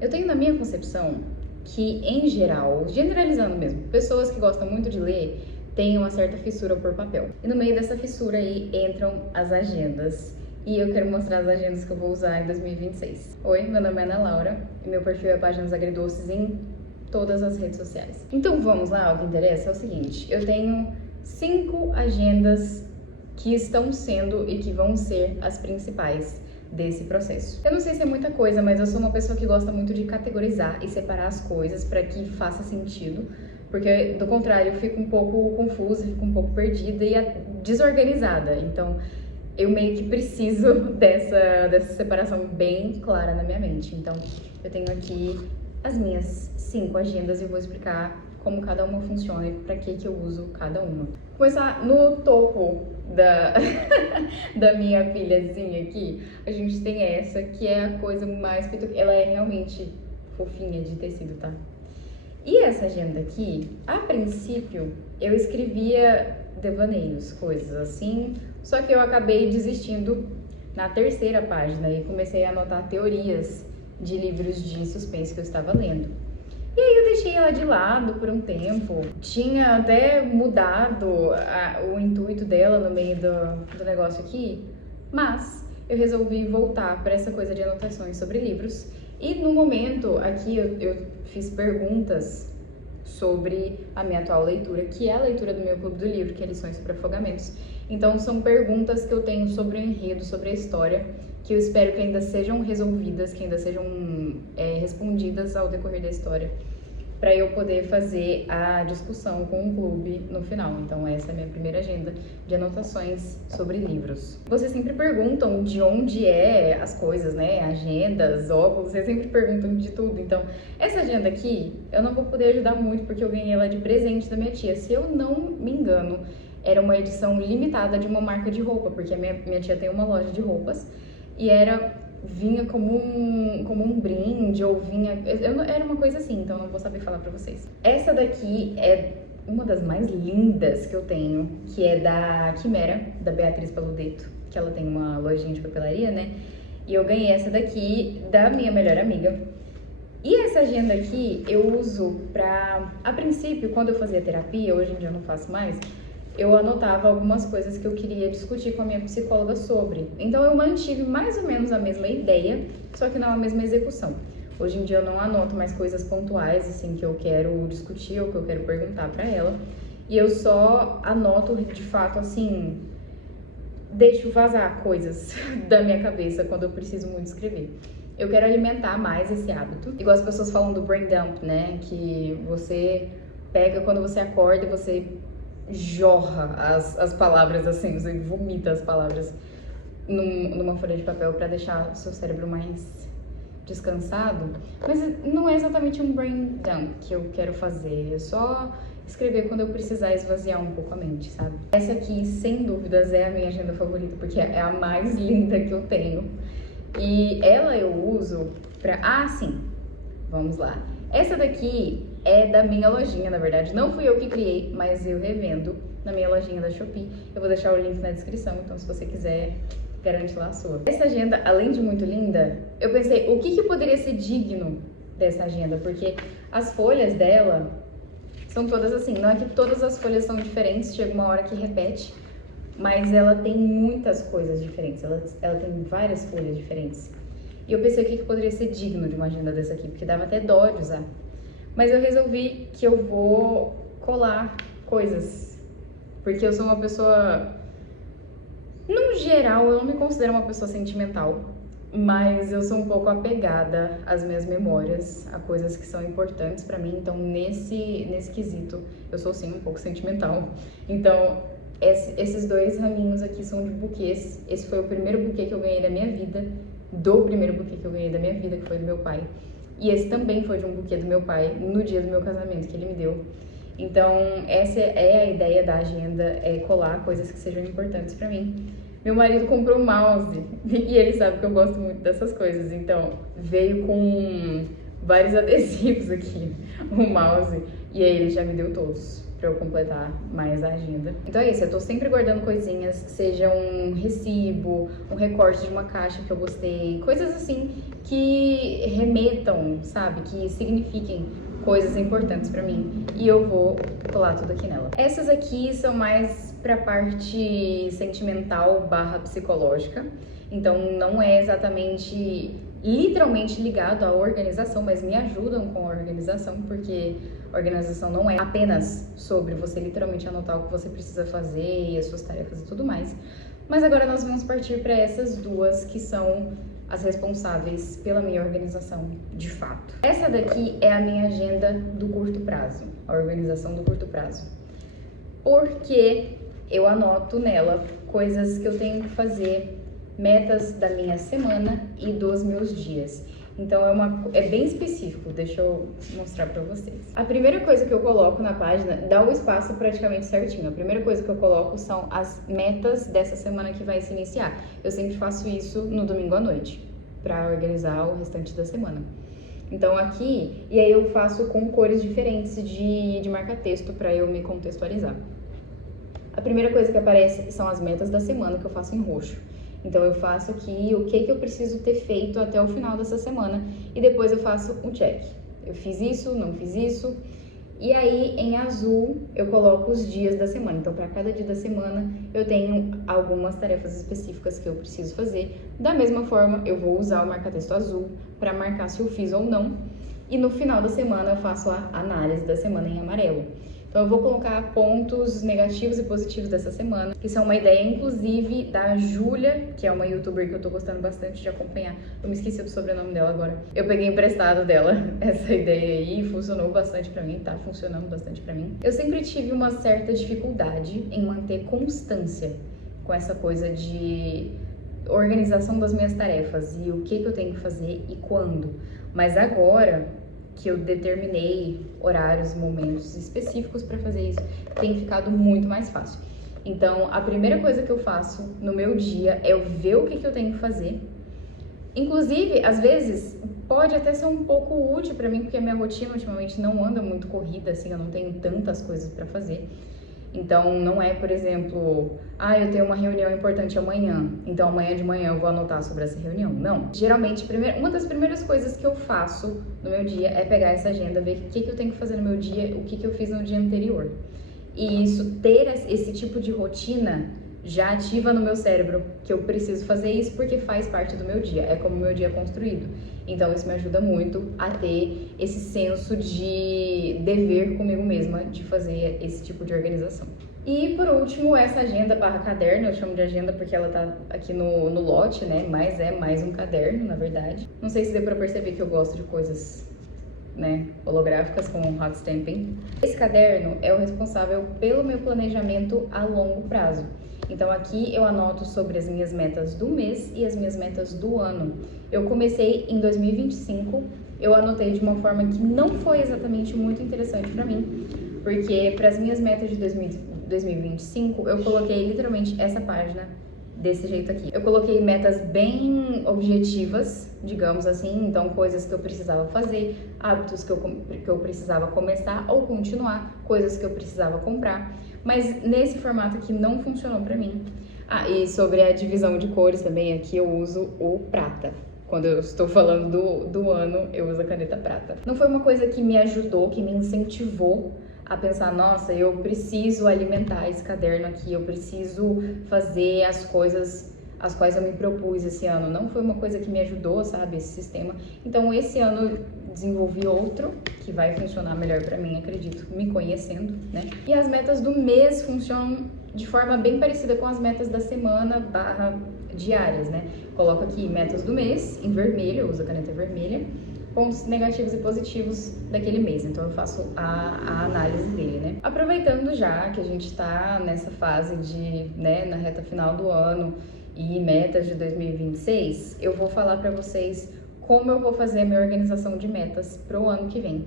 Eu tenho na minha concepção que, em geral, generalizando mesmo, pessoas que gostam muito de ler têm uma certa fissura por papel. E no meio dessa fissura aí entram as agendas. E eu quero mostrar as agendas que eu vou usar em 2026. Oi, meu nome é Ana Laura e meu perfil é Páginas Agridoces em todas as redes sociais. Então vamos lá, o que interessa é o seguinte, eu tenho 5 agendas que estão sendo e que vão ser as principais desse processo. Eu não sei se é muita coisa, mas eu sou uma pessoa que gosta muito de categorizar e separar as coisas para que faça sentido, porque do contrário eu fico um pouco confusa, fico um pouco perdida e desorganizada. Então eu meio que preciso dessa separação bem clara na minha mente. Então eu tenho aqui as minhas 5 agendas e eu vou explicar como cada uma funciona e para que eu uso cada uma. Vou começar no topo da minha pilhazinha aqui, a gente tem essa, que é a coisa mais ela é realmente fofinha de tecido, tá? E essa agenda aqui, a princípio, eu escrevia devaneios, coisas assim, só que eu acabei desistindo na 3ª página e comecei a anotar teorias de livros de suspense que eu estava lendo. E aí eu deixei ela de lado por um tempo. Tinha até mudado o intuito dela no meio do negócio aqui, mas eu resolvi voltar para essa coisa de anotações sobre livros. E no momento aqui eu fiz perguntas sobre a minha atual leitura, que é a leitura do meu clube do livro, que é Lições sobre Afogamentos. Então são perguntas que eu tenho sobre o enredo, sobre a história, que eu espero que ainda sejam resolvidas, que ainda sejam respondidas ao decorrer da história, para eu poder fazer a discussão com o clube no final. Então essa é a minha primeira agenda de anotações sobre livros. Vocês sempre perguntam de onde é as coisas, né? Agendas, óculos, vocês sempre perguntam de tudo. Então essa agenda aqui eu não vou poder ajudar muito porque eu ganhei ela de presente da minha tia. Se eu não me engano, era uma edição limitada de uma marca de roupa, porque a minha tia tem uma loja de roupas e vinha como um brinde, ou vinha... era uma coisa assim, então não vou saber falar pra vocês. Essa daqui é uma das mais lindas que eu tenho, que é da Quimera, da Beatriz Paludetto, que ela tem uma lojinha de papelaria, né? E eu ganhei essa daqui da minha melhor amiga. E essa agenda aqui eu uso pra... A princípio, quando eu fazia terapia, hoje em dia eu não faço mais, eu anotava algumas coisas que eu queria discutir com a minha psicóloga sobre. Então eu mantive mais ou menos a mesma ideia, só que não a mesma execução. Hoje em dia eu não anoto mais coisas pontuais, assim, que eu quero discutir ou que eu quero perguntar pra ela. E eu só anoto, de fato, assim, deixo vazar coisas da minha cabeça quando eu preciso muito escrever. Eu quero alimentar mais esse hábito. Igual as pessoas falam do brain dump, né? Que você pega quando você acorda e você jorra as palavras, assim, você vomita as palavras numa folha de papel para deixar o seu cérebro mais descansado. Mas não é exatamente um brain dump que eu quero fazer, é só escrever quando eu precisar esvaziar um pouco a mente, sabe? Essa aqui, sem dúvidas, é a minha agenda favorita, porque é a mais linda que eu tenho. E ela eu uso pra... Ah, sim! Vamos lá. Essa daqui é da minha lojinha, na verdade. Não fui eu que criei, mas eu revendo na minha lojinha da Shopee. Eu vou deixar o link na descrição, então se você quiser, garante lá a sua. Essa agenda, além de muito linda, eu pensei, o que poderia ser digno dessa agenda? Porque as folhas dela são todas assim. Não é que todas as folhas são diferentes, chega uma hora que repete, mas ela tem muitas coisas diferentes. Ela tem várias folhas diferentes. E eu pensei o que poderia ser digno de uma agenda dessa aqui, porque dava até dó de usar. Mas eu resolvi que eu vou colar coisas, porque eu sou uma pessoa... No geral, eu não me considero uma pessoa sentimental, mas eu sou um pouco apegada às minhas memórias, a coisas que são importantes pra mim. Então, nesse quesito, eu sou sim um pouco sentimental. Então, esses 2 raminhos aqui são de buquês. Esse foi o primeiro buquê que eu ganhei da minha vida, que foi do meu pai. E esse também foi de um buquê do meu pai no dia do meu casamento, que ele me deu. Então, essa é a ideia da agenda, é colar coisas que sejam importantes pra mim. Meu marido comprou um mouse e ele sabe que eu gosto muito dessas coisas, então veio com vários adesivos aqui, o mouse, e aí ele já me deu todos. pra eu completar mais a agenda. Então é isso, eu tô sempre guardando coisinhas, seja um recibo, um recorte de uma caixa que eu gostei, coisas assim que remetam, sabe, que signifiquem coisas importantes pra mim, e eu vou colar tudo aqui nela. Essas aqui são mais pra parte sentimental barra psicológica, então não é exatamente literalmente ligado à organização, mas me ajudam com a organização, porque a organização não é apenas sobre você literalmente anotar o que você precisa fazer e as suas tarefas e tudo mais. Mas agora nós vamos partir para essas duas que são as responsáveis pela minha organização de fato. Essa daqui é a minha agenda do curto prazo, a organização do curto prazo. Porque eu anoto nela coisas que eu tenho que fazer, metas da minha semana e dos meus dias. Então é bem específico, deixa eu mostrar pra vocês. A primeira coisa que eu coloco na página dá o espaço praticamente certinho. A primeira coisa que eu coloco são as metas dessa semana que vai se iniciar. Eu sempre faço isso no domingo à noite, pra organizar o restante da semana. Então aqui, e aí eu faço com cores diferentes de marca-texto pra eu me contextualizar. A primeira coisa que aparece são as metas da semana, que eu faço em roxo. Então eu faço aqui o que eu preciso ter feito até o final dessa semana e depois eu faço um check. Eu fiz isso, não fiz isso. E aí em azul eu coloco os dias da semana. Então para cada dia da semana eu tenho algumas tarefas específicas que eu preciso fazer. Da mesma forma eu vou usar o marca-texto azul para marcar se eu fiz ou não. E no final da semana eu faço a análise da semana em amarelo. Então eu vou colocar pontos negativos e positivos dessa semana, que são uma ideia inclusive da Júlia, que é uma youtuber que eu tô gostando bastante de acompanhar. Eu me esqueci do sobrenome dela agora. Eu peguei emprestado dela essa ideia aí e funcionou bastante pra mim, tá funcionando bastante pra mim. Eu sempre tive uma certa dificuldade em manter constância com essa coisa de organização das minhas tarefas e o que eu tenho que fazer e quando. Mas agora que eu determinei horários e momentos específicos para fazer isso, tem ficado muito mais fácil. Então, a primeira coisa que eu faço no meu dia é eu ver o que eu tenho que fazer. Inclusive, às vezes, pode até ser um pouco útil para mim, porque a minha rotina ultimamente não anda muito corrida, assim, eu não tenho tantas coisas para fazer. Então, não é, por exemplo, eu tenho uma reunião importante amanhã, então amanhã de manhã eu vou anotar sobre essa reunião. Não. Geralmente, uma das primeiras coisas que eu faço no meu dia é pegar essa agenda, ver o que eu tenho que fazer no meu dia, o que eu fiz no dia anterior. E isso, ter esse tipo de rotina, já ativa no meu cérebro que eu preciso fazer isso porque faz parte do meu dia, é como o meu dia é construído. Então isso me ajuda muito a ter esse senso de dever comigo mesma, de fazer esse tipo de organização. E por último, essa agenda barra caderno, eu chamo de agenda porque ela tá aqui no lote, né, mas é mais um caderno, na verdade. Não sei se deu pra perceber que eu gosto de coisas, né, holográficas com hot stamping. Esse caderno é o responsável pelo meu planejamento a longo prazo. Então aqui eu anoto sobre as minhas metas do mês e as minhas metas do ano. Eu comecei em 2025, eu anotei de uma forma que não foi exatamente muito interessante para mim, porque para as minhas metas de 2025 eu coloquei literalmente essa página desse jeito aqui. Eu coloquei metas bem objetivas, digamos assim, então coisas que eu precisava fazer, hábitos que eu precisava começar ou continuar, coisas que eu precisava comprar, mas nesse formato aqui não funcionou pra mim. E sobre a divisão de cores também, aqui eu uso o prata. Quando eu estou falando do ano, eu uso a caneta prata. Não foi uma coisa que me ajudou, que me incentivou a pensar, nossa, eu preciso alimentar esse caderno aqui, eu preciso fazer as coisas as quais eu me propus esse ano. Não foi uma coisa que me ajudou, sabe, esse sistema. Então, esse ano eu desenvolvi outro que vai funcionar melhor pra mim, acredito, me conhecendo, né? E as metas do mês funcionam de forma bem parecida com as metas da semana barra diárias, né? Coloco aqui metas do mês em vermelho, eu uso a caneta vermelha, pontos negativos e positivos daquele mês. Então eu faço a análise dele, né? Aproveitando já que a gente tá nessa fase de, né, na reta final do ano e metas de 2026, eu vou falar pra vocês como eu vou fazer a minha organização de metas pro ano que vem,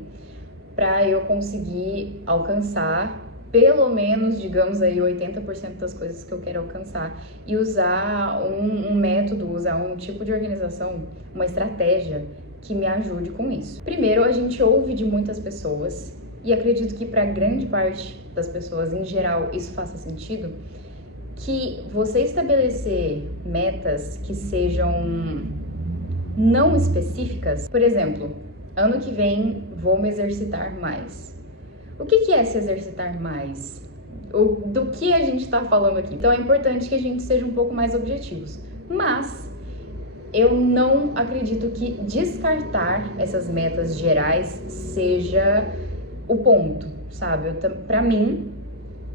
pra eu conseguir alcançar pelo menos, digamos aí, 80% das coisas que eu quero alcançar e usar um método, usar um tipo de organização, uma estratégia que me ajude com isso. Primeiro, a gente ouve de muitas pessoas e acredito que para grande parte das pessoas em geral isso faça sentido, que você estabelecer metas que sejam não específicas, por exemplo, ano que vem vou me exercitar mais. O que é se exercitar mais? Do que a gente está falando aqui? Então é importante que a gente seja um pouco mais objetivos. Mas eu não acredito que descartar essas metas gerais seja o ponto, sabe? Pra mim,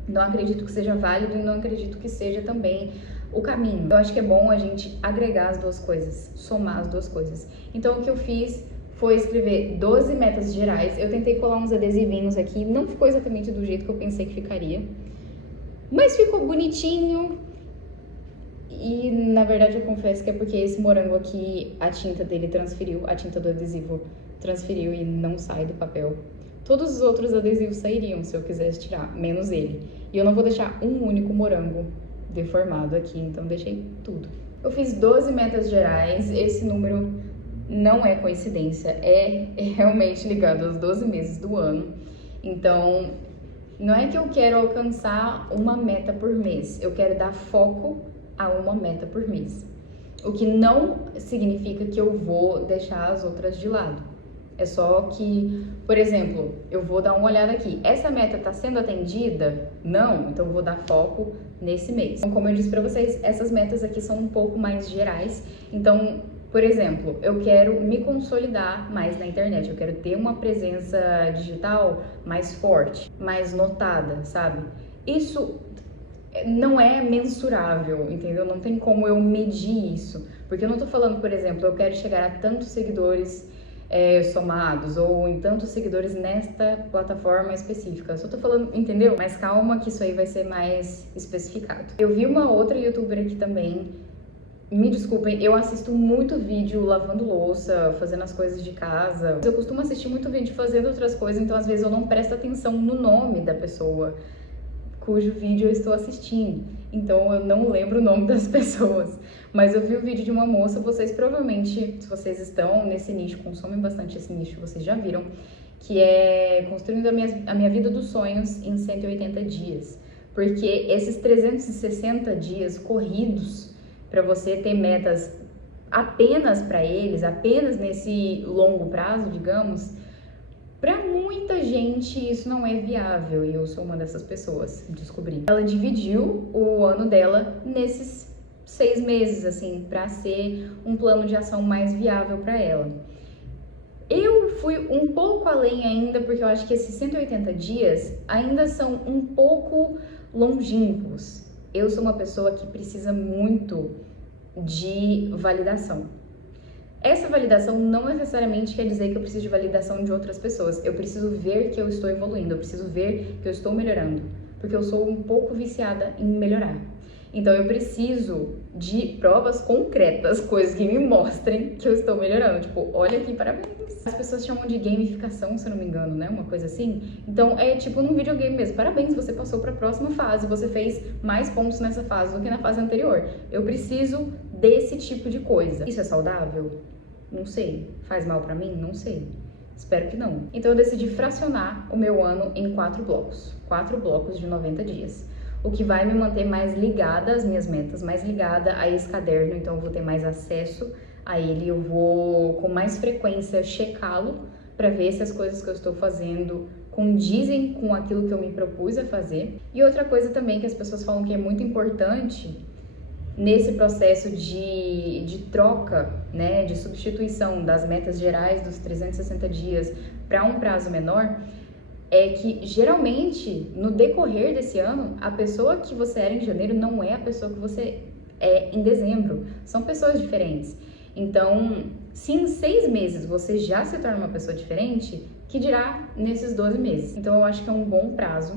não acredito que seja válido e não acredito que seja também o caminho. Eu acho que é bom a gente agregar as duas coisas, somar as duas coisas. Então o que eu fiz foi escrever 12 metas gerais. Eu tentei colar uns adesivinhos aqui, não ficou exatamente do jeito que eu pensei que ficaria, mas ficou bonitinho. E na verdade eu confesso que é porque esse morango aqui, a tinta dele transferiu, a tinta do adesivo transferiu e não sai do papel. Todos os outros adesivos sairiam se eu quisesse tirar, menos ele. E eu não vou deixar um único morango deformado aqui, então deixei tudo. Eu fiz 12 metas gerais, esse número não é coincidência, é realmente ligado aos 12 meses do ano. Então, não é que eu quero alcançar uma meta por mês, eu quero dar foco a uma meta por mês. O que não significa que eu vou deixar as outras de lado. É só que, por exemplo, eu vou dar uma olhada aqui. Essa meta está sendo atendida? Não, então eu vou dar foco nesse mês. Então, como eu disse para vocês, essas metas aqui são um pouco mais gerais. Então, por exemplo, eu quero me consolidar mais na internet. Eu quero ter uma presença digital mais forte, mais notada, sabe? Isso não é mensurável, entendeu? Não tem como eu medir isso. Porque eu não tô falando, por exemplo, eu quero chegar a tantos seguidores somados ou em tantos seguidores nesta plataforma específica. Eu só tô falando, entendeu? Mas calma que isso aí vai ser mais especificado. Eu vi uma outra youtuber aqui também, me desculpem, eu assisto muito vídeo lavando louça, fazendo as coisas de casa. Eu costumo assistir muito vídeo fazendo outras coisas, então às vezes eu não presto atenção no nome da pessoa cujo vídeo eu estou assistindo. Então eu não lembro o nome das pessoas. Mas eu vi o vídeo de uma moça, vocês provavelmente, se vocês estão nesse nicho, consomem bastante esse nicho, vocês já viram, que é construindo a minha vida dos sonhos em 180 dias. Porque esses 360 dias corridos, para você ter metas apenas para eles, apenas nesse longo prazo, digamos, para muita gente isso não é viável e eu sou uma dessas pessoas, descobri. Ela dividiu o ano dela nesses 6 meses, assim, para ser um plano de ação mais viável para ela. Eu fui um pouco além ainda, porque eu acho que esses 180 dias ainda são um pouco longínquos. Eu sou uma pessoa que precisa muito de validação. Essa validação não necessariamente quer dizer que eu preciso de validação de outras pessoas. Eu preciso ver que eu estou evoluindo, eu preciso ver que eu estou melhorando, porque eu sou um pouco viciada em melhorar. Então eu preciso de provas concretas, coisas que me mostrem que eu estou melhorando. Tipo, olha aqui, parabéns. As pessoas chamam de gamificação, se eu não me engano, né? Uma coisa assim. Então é tipo num videogame mesmo. Parabéns, você passou para a próxima fase, você fez mais pontos nessa fase do que na fase anterior. Eu preciso desse tipo de coisa. Isso é saudável? Não sei. Faz mal pra mim? Não sei. Espero que não. Então eu decidi fracionar o meu ano em 4 blocos. 4 blocos de 90 dias. O que vai me manter mais ligada às minhas metas, mais ligada a esse caderno. Então eu vou ter mais acesso a ele. Eu vou com mais frequência checá-lo para ver se as coisas que eu estou fazendo condizem com aquilo que eu me propus a fazer. E outra coisa também que as pessoas falam que é muito importante nesse processo de troca, né, de substituição das metas gerais dos 360 dias para um prazo menor, é que geralmente no decorrer desse ano, a pessoa que você era em janeiro não é a pessoa que você é em dezembro. São pessoas diferentes. Então, se em 6 meses você já se torna uma pessoa diferente, que dirá nesses 12 meses? Então, eu acho que é um bom prazo,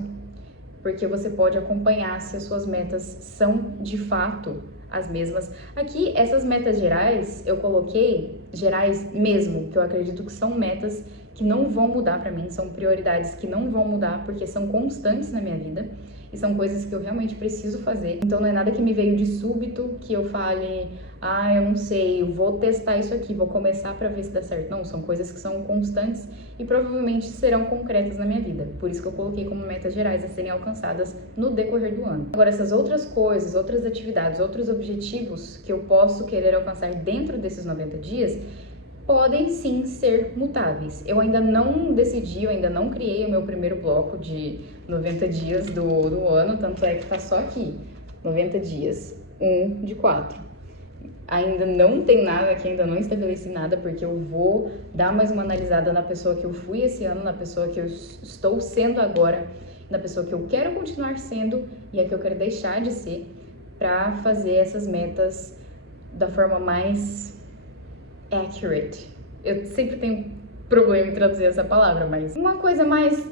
porque você pode acompanhar se as suas metas são de fato as mesmas. Aqui, essas metas gerais, eu coloquei gerais mesmo, que eu acredito que são metas que não vão mudar pra mim, são prioridades que não vão mudar, porque são constantes na minha vida e são coisas que eu realmente preciso fazer. Então não é nada que me veio de súbito, que eu fale, ah, eu não sei, eu vou testar isso aqui, vou começar pra ver se dá certo. Não, são coisas que são constantes e provavelmente serão concretas na minha vida. Por isso que eu coloquei como metas gerais a serem alcançadas no decorrer do ano. Agora, essas outras coisas, outras atividades, outros objetivos que eu posso querer alcançar dentro desses 90 dias, podem sim ser mutáveis. Eu ainda não decidi, eu ainda não criei o meu primeiro bloco de 90 dias do ano, tanto é que tá só aqui, 90 dias, 1 de 4. Ainda não tem nada aqui, ainda não estabeleci nada, porque eu vou dar mais uma analisada na pessoa que eu fui esse ano, na pessoa que eu estou sendo agora, na pessoa que eu quero continuar sendo e a que eu quero deixar de ser, pra fazer essas metas da forma mais accurate. Eu sempre tenho problema em traduzir essa palavra, mas uma coisa mais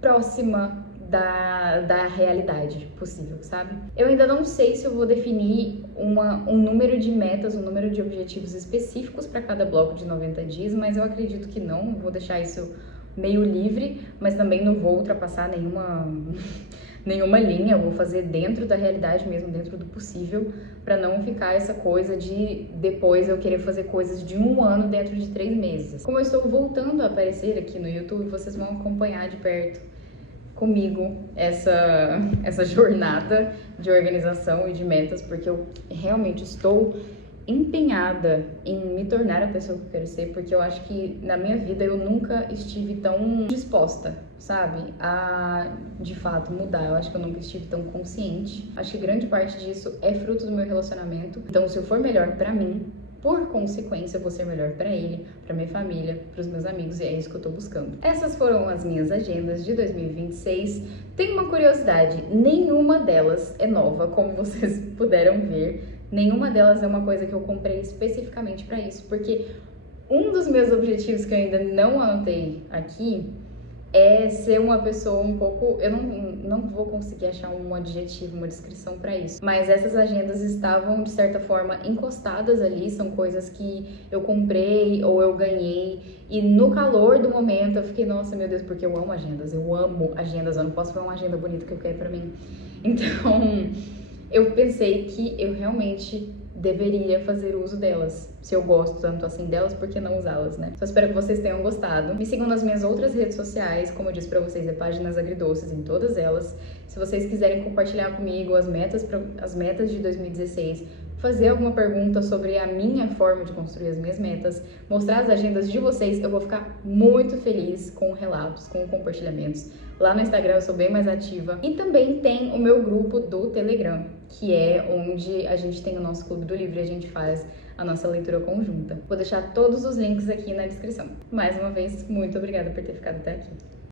próxima da realidade possível, sabe? Eu ainda não sei se eu vou definir um número de metas, um número de objetivos específicos para cada bloco de 90 dias, mas eu acredito que não, vou deixar isso meio livre, mas também não vou ultrapassar nenhuma linha, eu vou fazer dentro da realidade mesmo, dentro do possível, para não ficar essa coisa de depois eu querer fazer coisas de um ano dentro de 3 meses. Como eu estou voltando a aparecer aqui no YouTube, vocês vão acompanhar de perto comigo essa jornada de organização e de metas, porque eu realmente estou empenhada em me tornar a pessoa que eu quero ser, porque eu acho que na minha vida eu nunca estive tão disposta, sabe, a de fato mudar. Eu acho que eu nunca estive tão consciente. Acho que grande parte disso é fruto do meu relacionamento. Então, se eu for melhor pra mim, por consequência, eu vou ser melhor pra ele, pra minha família, pros meus amigos, e é isso que eu tô buscando. Essas foram as minhas agendas de 2026. Tem uma curiosidade, nenhuma delas é nova, como vocês puderam ver. Nenhuma delas é uma coisa que eu comprei especificamente pra isso, porque um dos meus objetivos que eu ainda não anotei aqui é ser uma pessoa um pouco... Eu não vou conseguir achar um adjetivo, uma descrição pra isso. Mas essas agendas estavam, de certa forma, encostadas ali. São coisas que eu comprei ou eu ganhei. E no calor do momento eu fiquei, nossa, meu Deus, porque eu amo agendas. Eu amo agendas. Eu não posso ver uma agenda bonita que eu quero pra mim. Então, eu pensei que eu realmente deveria fazer uso delas. Se eu gosto tanto assim delas, por que não usá-las, né? Só espero que vocês tenham gostado. Me sigam nas minhas outras redes sociais, como eu disse pra vocês, é Páginas Agridoces em todas elas. Se vocês quiserem compartilhar comigo as metas de 2016, fazer alguma pergunta sobre a minha forma de construir as minhas metas, mostrar as agendas de vocês, eu vou ficar muito feliz com relatos, com compartilhamentos. Lá no Instagram eu sou bem mais ativa. E também tem o meu grupo do Telegram, que é onde a gente tem o nosso Clube do Livro e a gente faz a nossa leitura conjunta. Vou deixar todos os links aqui na descrição. Mais uma vez, muito obrigada por ter ficado até aqui.